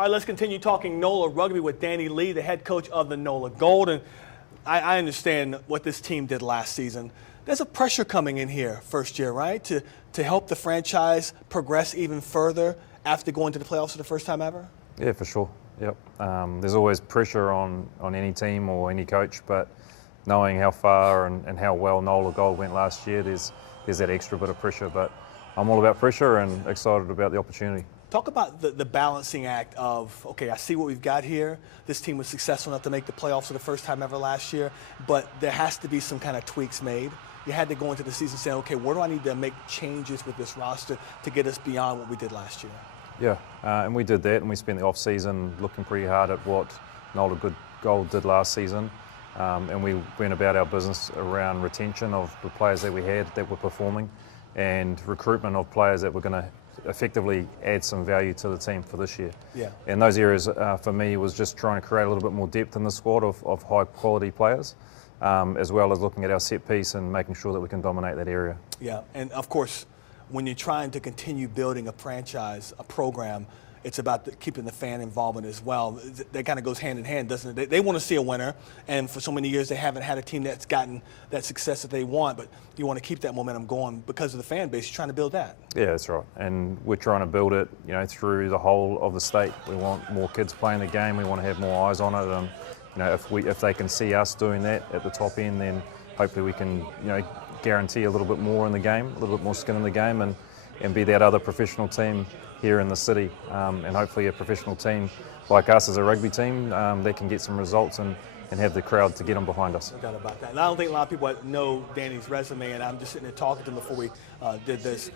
All right, let's continue talking NOLA rugby with Danny Lee, the head coach of the NOLA Gold. And I understand what this team did last season. There's a pressure coming in here first year, right? To help the franchise progress even further after going to the playoffs for the first time ever? Yeah, for sure. Yep. There's always pressure on any team or any coach, but knowing how far and how well NOLA Gold went last year, there's that extra bit of pressure. But I'm all about pressure and excited about the opportunity. Talk about the balancing act of, okay, I see what we've got here. This team was successful enough to make the playoffs for the first time ever last year, but there has to be some kind of tweaks made. You had to go into the season saying, okay, where do I need to make changes with this roster to get us beyond what we did last year? Yeah, and we did that, and we spent the off-season looking pretty hard at what NOLA Gold did last season, and we went about our business around retention of the players that we had that were performing and recruitment of players that were going to effectively add some value to the team for this year. Yeah. And those areas for me was just trying to create a little bit more depth in the squad of high quality players, as well as looking at our set piece and making sure that we can dominate that area. Yeah, and of course, when you're trying to continue building a franchise, a program, it's about keeping the fan involvement as well. That kind of goes hand in hand, doesn't it? They want to see a winner, and for so many years they haven't had a team that's gotten that success that they want, but you want to keep that momentum going because of the fan base. You're trying to build that. Yeah, that's right. And we're trying to build it, through the whole of the state. We want more kids playing the game. We want to have more eyes on it. And if they can see us doing that at the top end, then hopefully we can, guarantee a little bit more in the game, a little bit more skin in the game, and be that other professional team here in the city, and hopefully a professional team like us as a rugby team that can get some results and have the crowd to get them behind us. No doubt about that. And I don't think a lot of people know Danny's resume, and I'm just sitting there talking to him before we did this.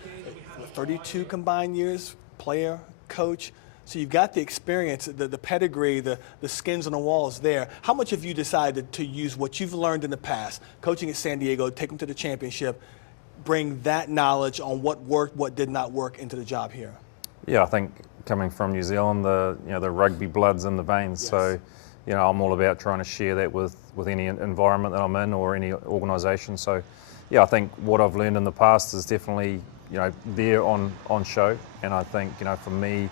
32 combined years, player, coach. So you've got the experience, the pedigree, the skins on the walls there. How much have you decided to use what you've learned in the past, coaching at San Diego, take them to the championship, bring that knowledge on what worked, what did not work into the job here? Yeah, I think coming from New Zealand, the rugby blood's in the veins. Yes. So, I'm all about trying to share that with any environment that I'm in or any organisation. So, yeah, I think what I've learned in the past is definitely, there on show. And I think, for me,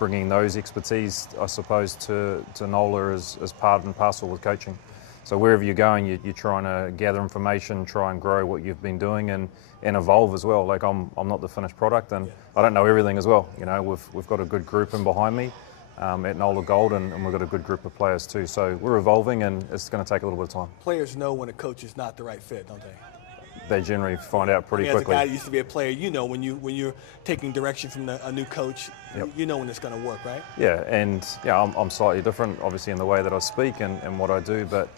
bringing those expertise, I suppose, to NOLA is part and parcel with coaching. So wherever you're going, you're trying to gather information, try and grow what you've been doing and evolve as well. Like I'm not the finished product, and I don't know everything as well. We've got a good group in behind me at NOLA Gold, and we've got a good group of players too. So we're evolving, and it's going to take a little bit of time. Players know when a coach is not the right fit, don't they? They generally find out pretty quickly. As a guy who used to be a player, when you're taking direction from a new coach, yep. You know when it's going to work, right? Yeah, and I'm slightly different, obviously, in the way that I speak and what I do, but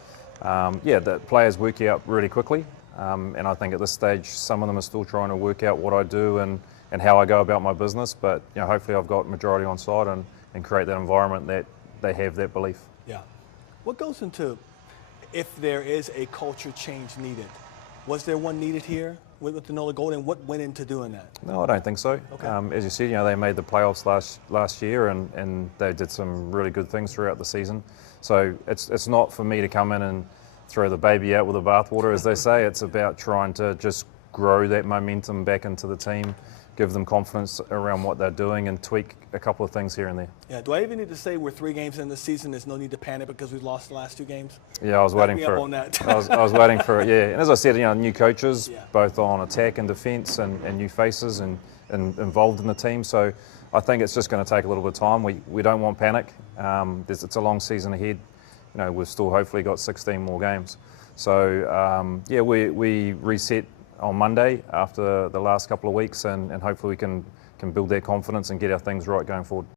the players work out really quickly, and I think at this stage some of them are still trying to work out what I do and how I go about my business, but hopefully I've got majority on side and create that environment that they have that belief. Yeah. What goes into if there is a culture change needed? Was there one needed here with the NOLA Gold, and what went into doing that? No, I don't think so. Okay. As you said, they made the playoffs last year, and they did some really good things throughout the season. So it's not for me to come in and throw the baby out with the bathwater, as they say. It's about trying to just grow that momentum back into the team, give them confidence around what they're doing, and tweak a couple of things here and there. Yeah. Do I even need to say we're 3 games in the season? There's no need to panic because we've lost the last 2 games. Yeah, I was waiting for it. On that. I was waiting for it. Yeah, and as I said, new coaches, both on attack and defence, and new faces and involved in the team. So I think it's just going to take a little bit of time. We don't want panic. It's a long season ahead. We've still hopefully got 16 more games. So we reset on Monday after the last couple of weeks, and hopefully we can build that confidence and get our things right going forward.